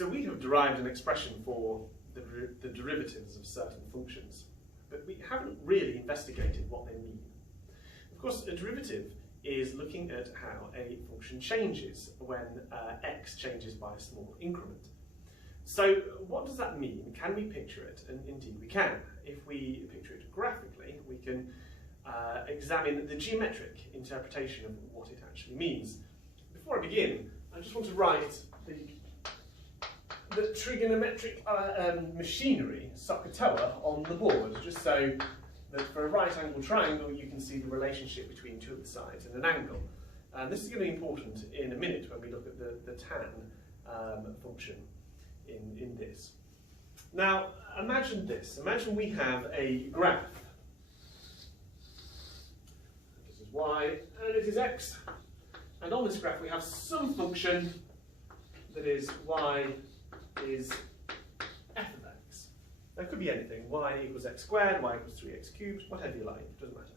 So we have derived an expression for the derivatives of certain functions, but we haven't really investigated what they mean. Of course, a derivative is looking at how a function changes when x changes by a small increment. So what does that mean? Can we picture it? And indeed we can. If we picture it graphically, we can examine the geometric interpretation of what it actually means. Before I begin, I just want to write the trigonometric machinery, SOHCAHTOA, on the board, just so that for a right angle triangle you can see the relationship between two of the sides and an angle. And this is going to be important in a minute when we look at the tan function in this. Now imagine this, imagine we have a graph. This is y and it is x, and on this graph we have some function that is y is f of x. That could be anything, y equals x squared, y equals 3x cubed, whatever you like, it doesn't matter.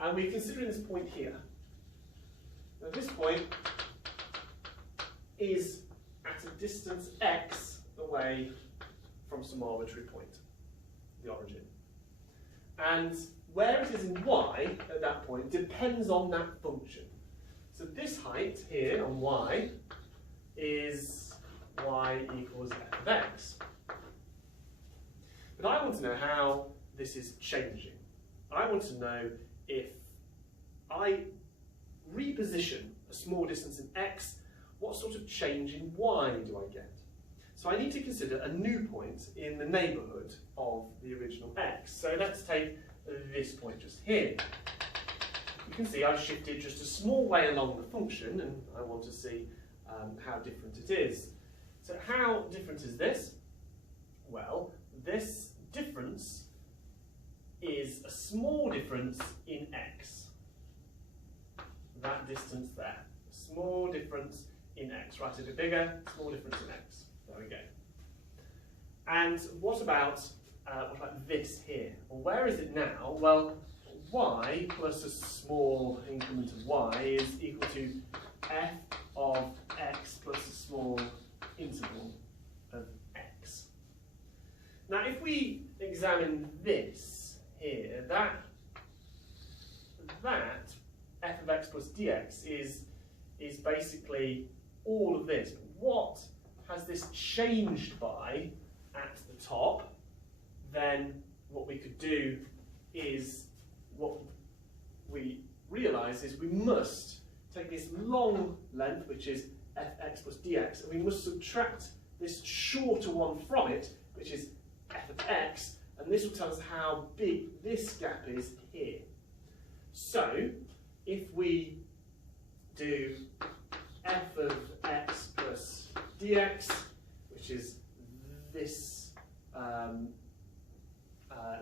And we're considering this point here. Now this point is at a distance x away from some arbitrary point, the origin. And where it is in y at that point depends on that function. So this height here on y is y equals f of x. But I want to know how this is changing. I want to know if I reposition a small distance in x, what sort of change in y do I get? So I need to consider a new point in the neighbourhood of the original x. So let's take this point just here. You can see I've shifted just a small way along the function, and I want to see how different it is. So how different is this? Well, this difference is a small difference in x. That distance there. A small difference in x. Write it a bit bigger, small difference in x. There we go. And what about this here? Well, where is it now? Well, y plus a small increment of y is equal to f of x plus a small interval of x. Now if we examine this here, that f of x plus dx is basically all of this. What has this changed by at the top? Then what we could do is, what we realise is we must take this long length, which is fx plus dx, and we must subtract this shorter one from it, which is f of x, and this will tell us how big this gap is here. So if we do f of x plus dx, which is this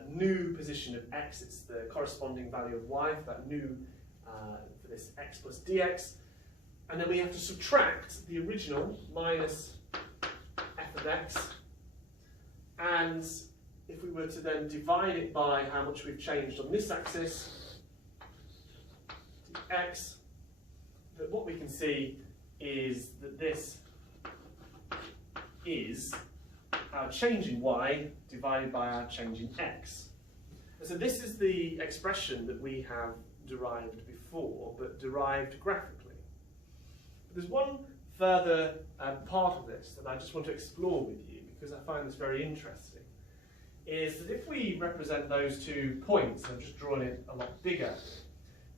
new position of x, it's the corresponding value of y for that new, for this x plus dx, and then we have to subtract the original minus f of x, and if we were to then divide it by how much we've changed on this axis, x, that what we can see is that this is our change in y divided by our change in x. And so this is the expression that we have derived before, but derived graphically. But there's one further part of this that I just want to explore with you, because I find this very interesting, is that if we represent those 2 points, I've just drawn it a lot bigger,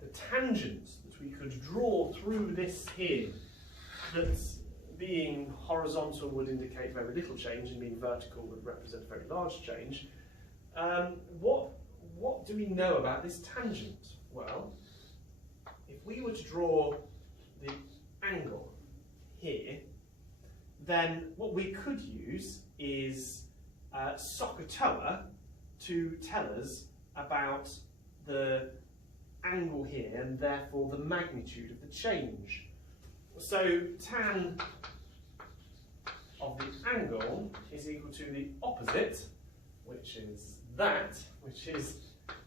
the tangents that we could draw through this here, that's being horizontal would indicate very little change, and being vertical would represent very large change. What do we know about this tangent? Well, if we were to draw the angle here, then what we could use is SOHCAHTOA to tell us about the angle here, and therefore the magnitude of the change. So tan of the angle is equal to the opposite, which is that, which is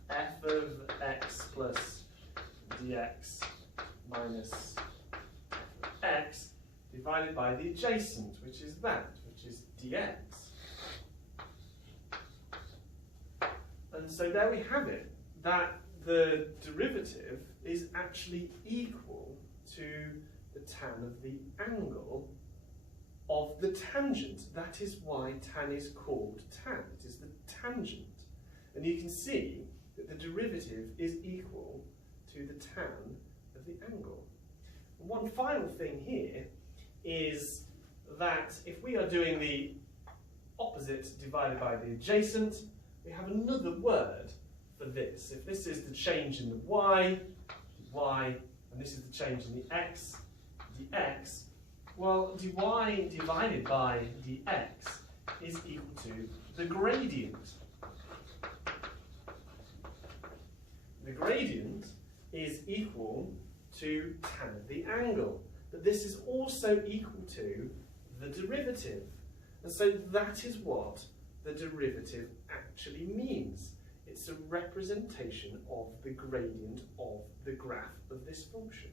f of x plus dx minus f of x divided by the adjacent, which is that, which is dx. And so there we have it, that the derivative is actually equal to the tan of the angle of the tangent. That is why tan is called tan. It is the tangent. And you can see that the derivative is equal to the tan of the angle. And one final thing here is that if we are doing the opposite divided by the adjacent, we have another word for this. If this is the change in the y, and this is the change in the x, dx, well, dy divided by dx is equal to the gradient. The gradient is equal to tan of the angle, but this is also equal to the derivative. And so that is what the derivative actually means. It's a representation of the gradient of the graph of this function.